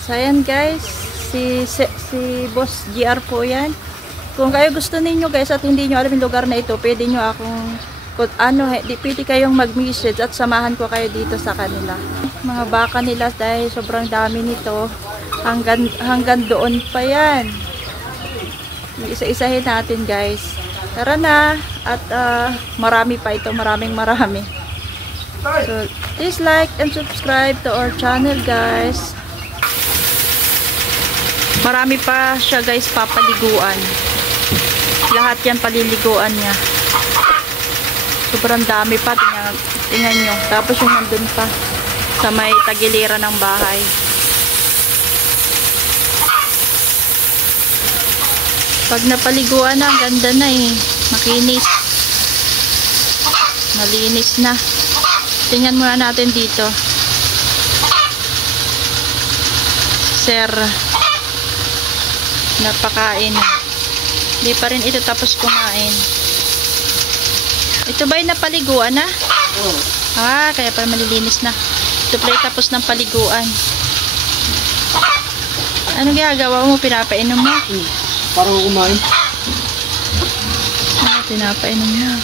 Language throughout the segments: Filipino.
So ayan guys, si Boss GR po yan. Kung kayo gusto ninyo guys at hindi nyo alam yung lugar na ito, pwede nyo akong pwede kayong mag-message at samahan ko kayo dito sa kanila. Mga baka nila dahil sobrang dami nito, hanggang doon pa yan. Isa-isahin natin guys. Tara na, at marami pa ito, maraming. So please like and subscribe to our channel guys. Marami pa siya guys papaliguan. Lahat yan paliliguan niya. Sobrang dami pa. Tingnan nyo. Tapos yung nandun pa sa may tagiliran ng bahay. Pag napaliguan na, ganda na eh. Makinis. Malinis na. Tingnan muna natin dito. Sir. Napakain. Hindi pa rin ito tapos kumain. Ito ba'y napaliguan na? Oo. Kaya pa malilinis na. Ito pala tapos ng paliguan. Ano ginagawa mo? Pinapainom mo? Para kumain. Pinapainom na.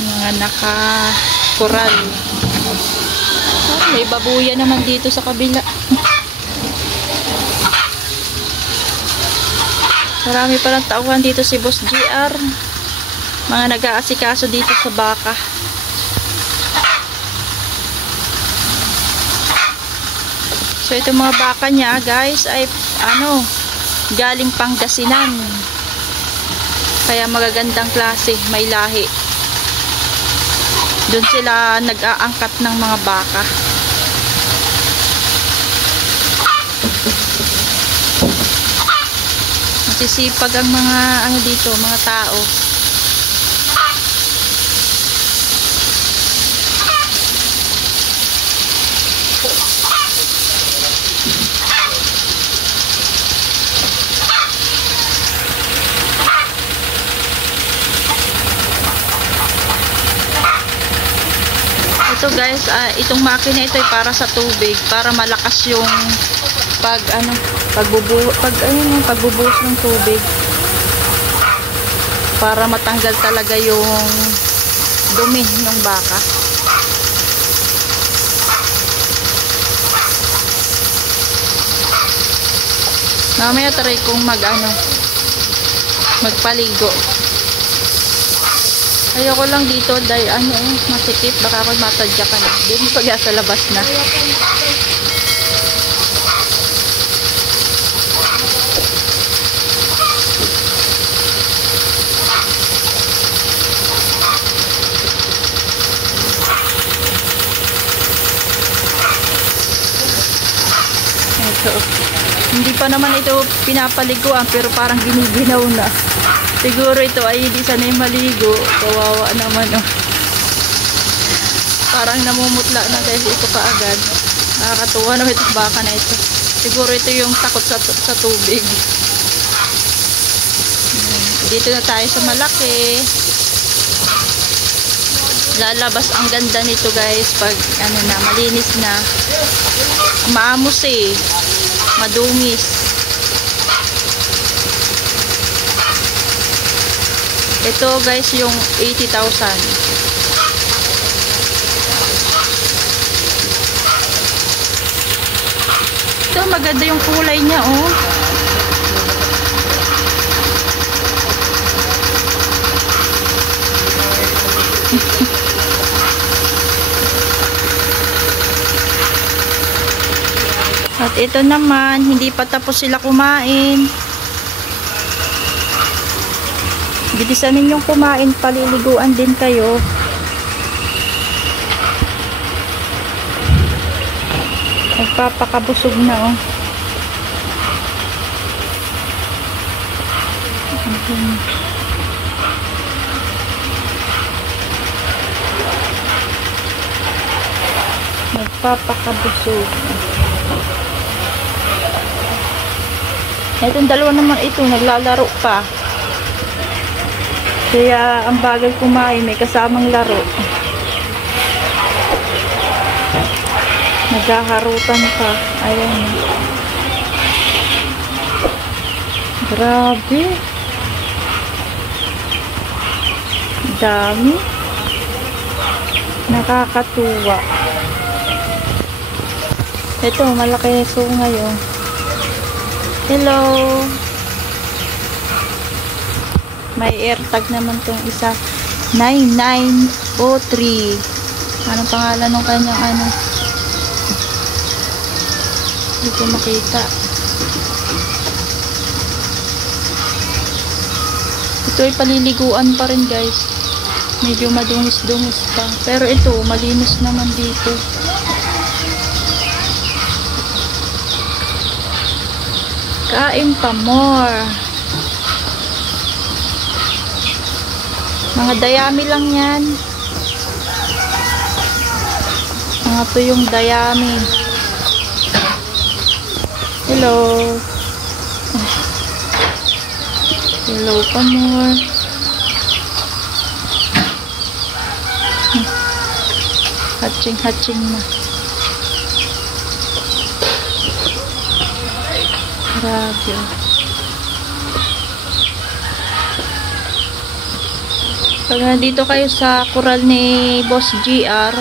Mga naka-kural. May babuya naman dito sa kabila. Marami palang tauhan dito si Boss GR. Mga nag-aasikaso dito sa baka. So itong mga baka niya guys ay galing Pangasinan. Kaya magagandang klase, may lahi. Doon sila nag-aangkat ng mga baka. Masisipag ang mga dito, mga tao. Ito guys, itong makina ito ay para sa tubig, para malakas yung pagbubuhos ng tubig, para matanggal talaga yung dumi ng baka. Mamaya try kong magpaligo. Ayoko lang dito dahil masikip, baka ako matadya ka na. Doon mo pag sa labas na. Ito. Hindi pa naman ito pinapaliguan pero parang giniginaw na. Siguro ito ay hindi sanay maligo. Kawawa naman Parang namumutla na guys ito kaagad. Nakakatuwa naman itong baka na ito. Siguro ito yung takot sa tubig. Dito na tayo sa malaki. Lalabas ang ganda nito guys pag malinis na. Maamos madungis. Ito guys yung 80,000. Ito maganda yung kulay niya At ito naman, hindi pa tapos sila kumain. Bilisan ninyong kumain, paliliguan din kayo. Nagpapakabusog na Nagpapakabusog. Itong dalawa naman ito, naglalaro pa. Kaya ang bagal kumain, may kasamang laro. Naghaharutan pa. Ayan. Grabe. Dami. Nakakatuwa. Ito, malaki yung sungay, oh. Hello. May AirTag naman tong isa. 9903. Anong pangalan ng kanyang ano? Hindi ko makita. Ito ay paliliguan pa rin, guys. Medyo madungis-dungis pa. Pero ito, malinis naman dito. Kain pa more. Mga dayami lang yan. Mga tuyong dayami. Hello. Hello pa more. Hatching na. Grabe. Pag nandito kayo sa kural ni Boss GR,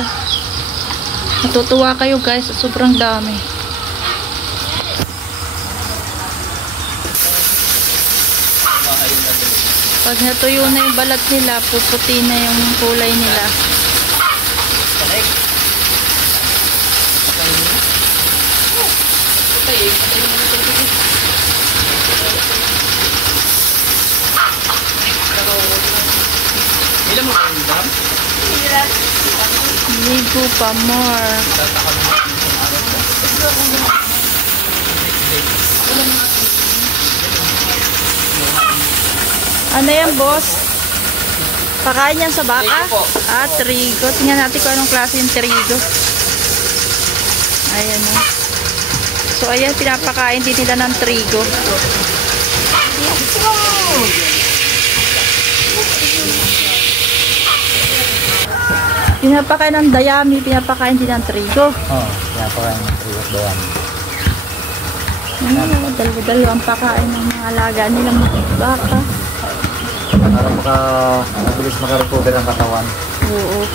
matutuwa kayo, guys, at sobrang dami. Pag natuyo na yung balat nila, puputi na yung kulay nila. Ligo pa more. Ano yan, boss? Pakain yan sa baka? Ah, trigo. Tingnan natin kung anong klase yung trigo. Ayan o. So, ayan, pinapakain din nila ng trigo. Pinapakain ng dayami, pinapakain din ng trigo. Oo, pinapakain ng trigo at dayami. Dalawa-dalawang pakain ng mga alaga nilang baka. Para mabilis makarecover ang katawan. Oo.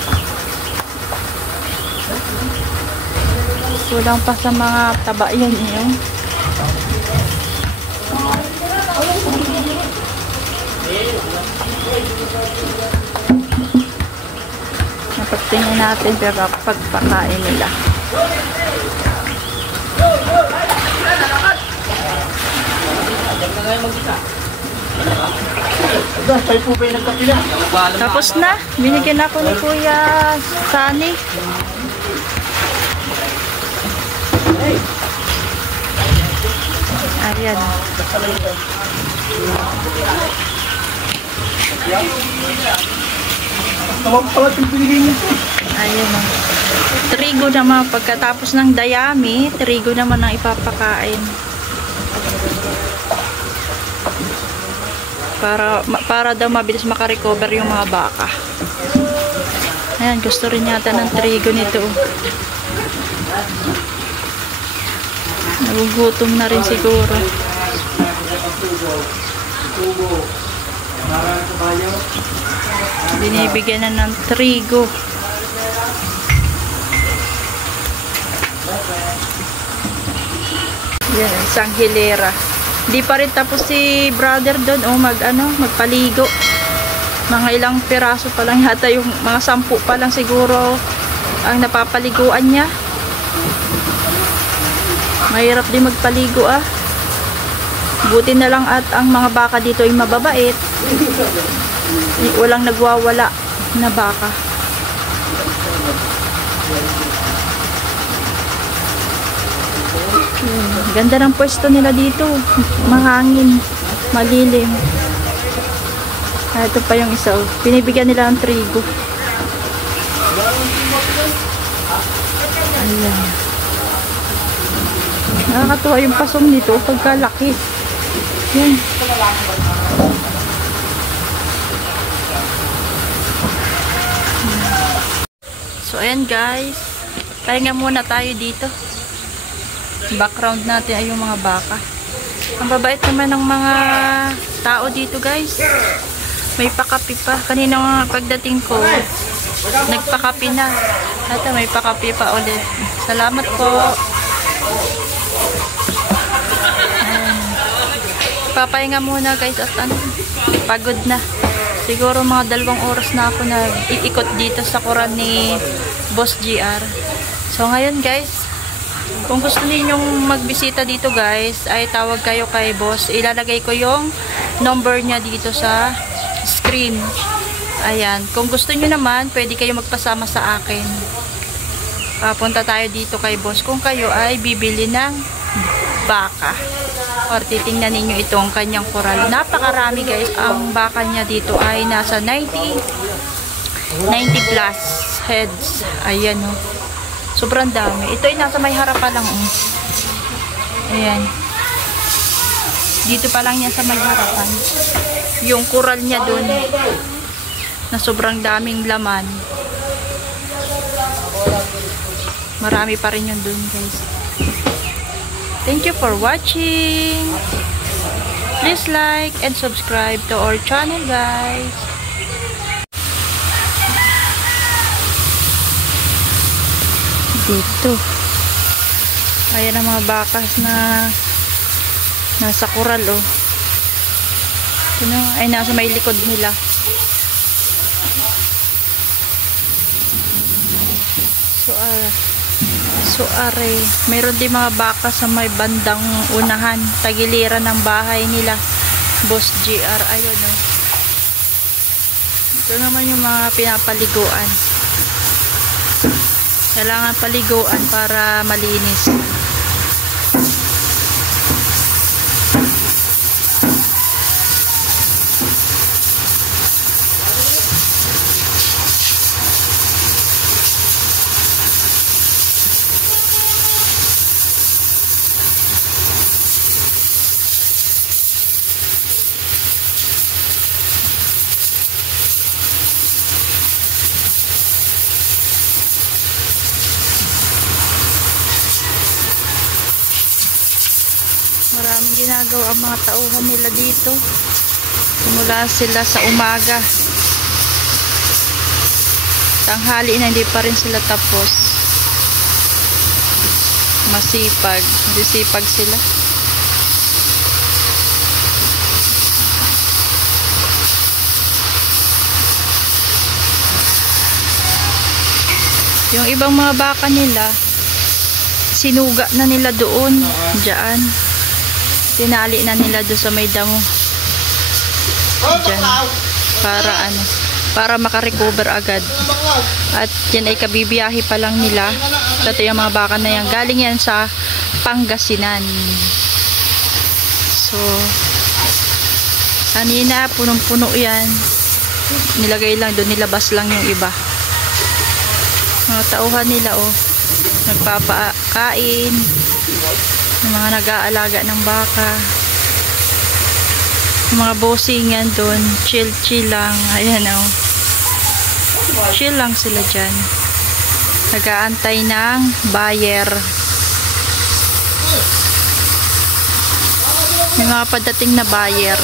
Kulang pa sa mga taba yan yun. Napagtingin natin pero pagpakain nila. Tapos na. Binigyan ako ni Kuya Sunny. Ayan. Ayan. Trigo naman. Pagkatapos ng dayami, trigo naman ang ipapakain. Para daw mabilis makarecover yung mga baka. Ayan, gusto rin yata ng trigo nito. Nagugutom na rin siguro. Binibigyan na ng trigo. Yan, isang hilera. Di pa rin tapos si brother doon magpaligo. Mga ilang piraso pa lang yata, yung mga 10 pa lang siguro ang napapaliguan niya. Mahirap din magpaligo ah. Buti na lang at ang mga baka dito ay mababait. Walang nagwawala na baka. Ganda ng pwesto nila dito. Mahangin, malilim. Ito pa yung isa. Pinibigyan nila ng trigo. Ayan. Nakakatuwa yung pasong nito pagkalaki. Yan. So ayan guys. Pahinga muna tayo dito. Background natin ay yung mga baka. Ang babait naman ng mga tao dito, guys. May pakapi pa. Kanina nga pagdating ko, nagpakapi na. At may pakapi pa ulit. Salamat po. Papahinga muna, guys. At pagod na. Siguro mga 2 oras na ako nag-iikot dito sa kuran ni Boss GR. So ngayon, guys, kung gusto ninyong magbisita dito, guys, ay tawag kayo kay Boss. Ilalagay ko yung number niya dito sa screen. Ayan. Kung gusto niyo naman, pwede kayo magpasama sa akin. Papunta tayo dito kay Boss kung kayo ay bibili ng baka. Or titingnan ninyo itong kanyang koral. Napakarami, guys. Ang baka niya dito ay nasa 90 plus heads. Ayan, oh. Sobrang dami. Ito ay nasa may harapan lang, oh. Ayan. Dito pa lang yan sa may harapan. Yung koral niya dun na sobrang daming laman. Marami pa rin yun dun, guys. Thank you for watching. Please like and subscribe to our channel, guys. Dito. Ayan ang mga bakas na nasa kural, oh. Ay nasa may likod nila. So are, mayroon din mga baka sa may bandang unahan, tagiliran ng bahay nila Boss GR. Ayun, oh. Ito naman yung mga pinapaliguan. Kailangan paliguan para malinis. Maraming ginagawa ang mga tauhan nila dito. Simula sila sa umaga. Tanghali na hindi pa rin sila tapos. Masipag. Masipag sila. Yung ibang mga baka nila, sinuga na nila doon. Diyan. Tinali na nila doon sa may damo. Diyan. Para makarecover agad. At yan ay kabibiyahe pa lang nila. Dati yung mga baka na yan, galing yan sa Pangasinan. So, kanina punong-puno yan. Nilagay lang doon, nilabas lang yung iba. Mga tauhan nila, oh, nagpapakain. Yung mga nag-aalaga ng baka. Yung mga bossing yan doon, chill lang. Ayan, oh. Chill lang sila dyan. Nag-aantay ng buyer. Yung mga padating na buyer.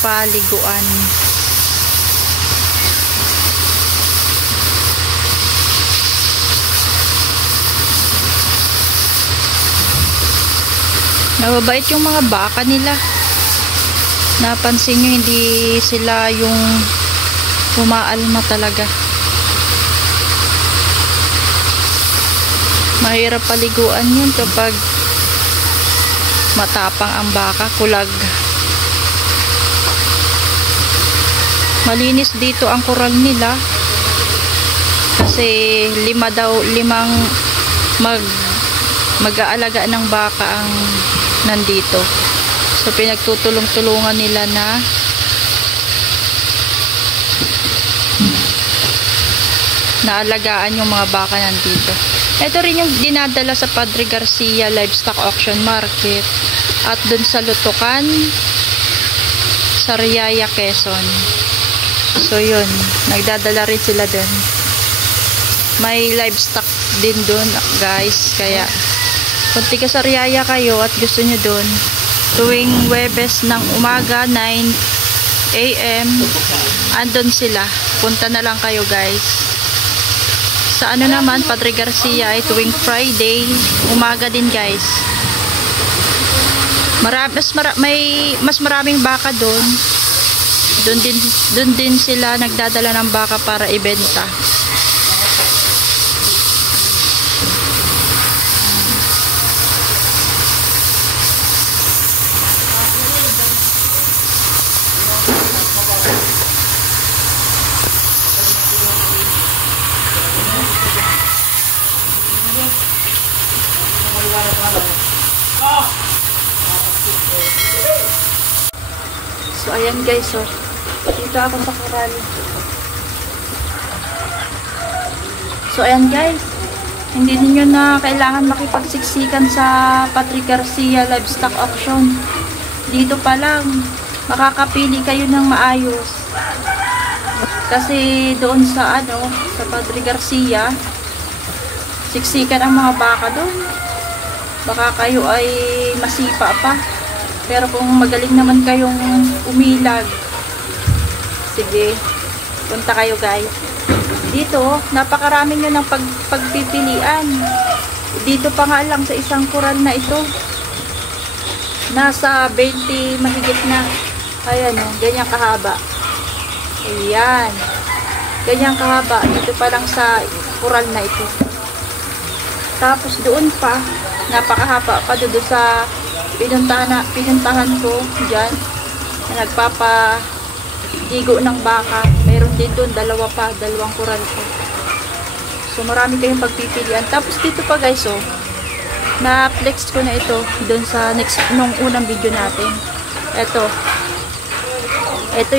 Paliguan. Nababait yung mga baka nila. Napansin nyo, hindi sila yung umaalma talaga. Mahirap paliguan yun kapag matapang ang baka, kulag. Malinis dito ang kural nila kasi limang mag-aalaga ng baka ang nandito. So pinagtutulong-tulungan nila na naalagaan yung mga baka nandito. Ito rin yung dinadala sa Padre Garcia Livestock Auction Market at dun sa Lutukan, sa Riyaya, Quezon. So yun, nagdadala rin sila dun. May livestock din dun guys, kaya kung tiga sa Riyaya kayo at gusto nyo dun, tuwing Webes ng umaga 9 AM andun sila, punta na lang kayo guys. Sa ano naman, Padre Garcia ay tuwing Friday umaga din guys. Mas maraming baka doon. Doon din sila nagdadala ng baka para ibenta. So ayan guys, so dito ako sa corral. So ayan guys, hindi niyo na kailangan makipagsiksikan sa Padre Garcia Livestock Auction. Dito pa lang makakapili kayo ng maayos. Kasi doon sa sa Padre Garcia, siksikan ang mga baka doon. Baka kayo ay masipa pa. Pero kung magaling naman kayong umilag, sige, punta kayo guys. Dito, napakarami nyo ng pagpipilian. Dito pa nga lang sa isang kural na ito, nasa 20 mahigit na. Ayan o, ganyan kahaba. Ayan. Ganyan kahaba. Dito pa lang sa kural na ito. Tapos doon pa, napakahaba pa doon sa pinuntahan ko dyan na nagpapaligo ng baka. Meron din doon dalawang kural ko. So marami kayong pagpipilian. Tapos dito pa guys, oh, na flex ko na ito doon sa nung unang video natin. Ito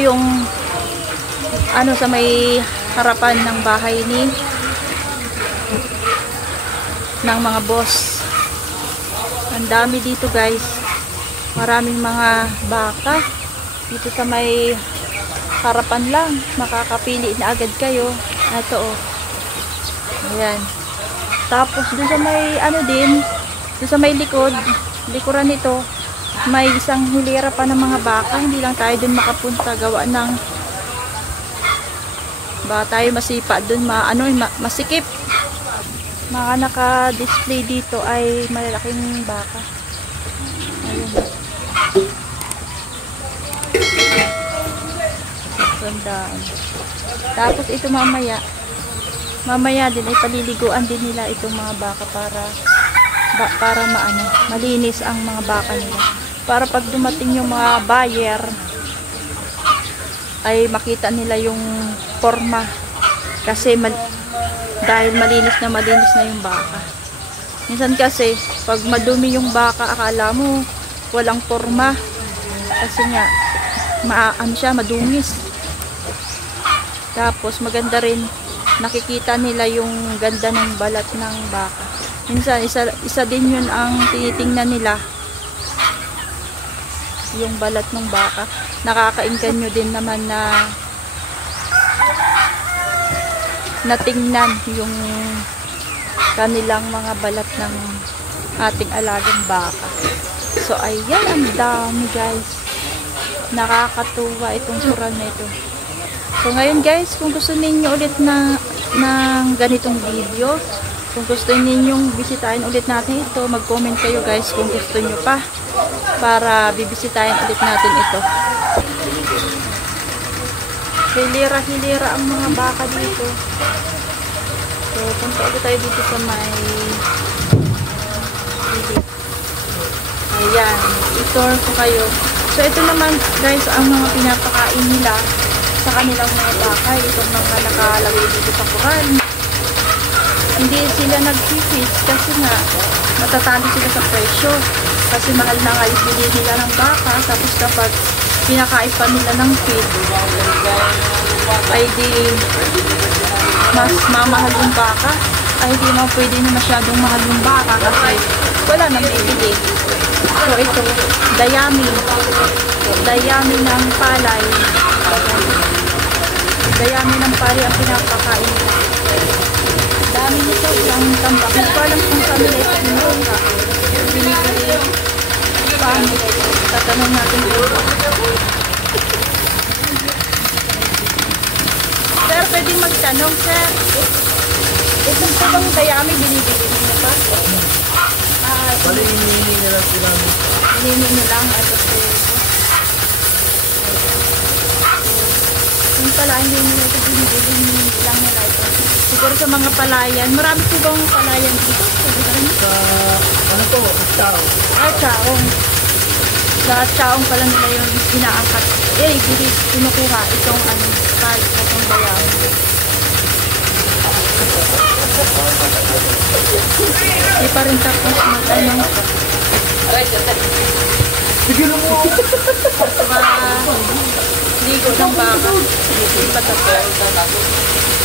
yung sa may harapan ng bahay ng mga boss. Ang dami dito guys, maraming mga baka dito sa may harapan lang, makakapili na agad kayo. Ito oh, ayan. Tapos doon sa may doon sa may likuran nito, may isang hilera pa ng mga baka. Hindi lang tayo doon makapunta, gawa ng baka tayo masipa doon, masikip. Mga naka-display dito ay malalaking baka. Ayun. Gandaan. Tapos ito mamaya din ay paliliguan din nila itong mga baka para malinis ang mga baka nila. Para pag dumating yung mga buyer ay makita nila yung forma. Kasi dahil malinis na yung baka. Minsan kasi pag madumi yung baka, akala mo walang forma kasi nga madungis. Tapos maganda rin, nakikita nila yung ganda ng balat ng baka. Minsan isa din yun ang tinitingnan nila, yung balat ng baka. Nakakainggan nyo din naman na natingnan yung kanilang mga balat ng ating alagang baka. So ayan, ang dami guys, nakakatuwa itong kural na ito. So ngayon guys, kung gusto ninyo ulit ng ganitong video, kung gusto ninyong bisitahin ulit natin ito, mag-comment kayo guys kung gusto nyo pa para bibisitahin ulit natin ito. Hilira-hilira ang mga baka dito. So, punta ulit tayo dito sa may ayan, i-tour ko kayo. So, ito naman guys, ang mga pinapakain nila sa kanilang mga baka. Itong mga nakalagay dito sa kural. Hindi sila nag-feed kasi nga matatalo sila sa presyo. Kasi mahal na nga yung bili nila ng baka. Tapos kapag pinakain pa nila ng feed, ay di mas mamahal yung baka. ay hindi mo pwede na masyadong mahal yung baka kasi wala nang bibili. So ito, dayami. Dayami ng palay. Dayami ng palay ang pinapakain nila. Dami nito yung tambak. Hindi ko alam kung saan nila ito pinunta. Binibili. Paano nila ito? Tatanong natin ito. Sir, pwedeng magtanong, sir. Ito po bang dayami binibili niyo pa? Bali, hinihingi nila sila. Hinihingi niyo lang. Ito po. Yung pala, hindi nila ito binibili. Hinihingi lang nila ito. Siguro sa mga palayan. Marami po bang palayan dito? Sa, ano po, tao. Chaong. Sa chaong pala nila yung inaangkat. Kinukuha itong itong bayan. Di pa rin tapos Sige lang mo. ligo ng baka. Di pa tapos.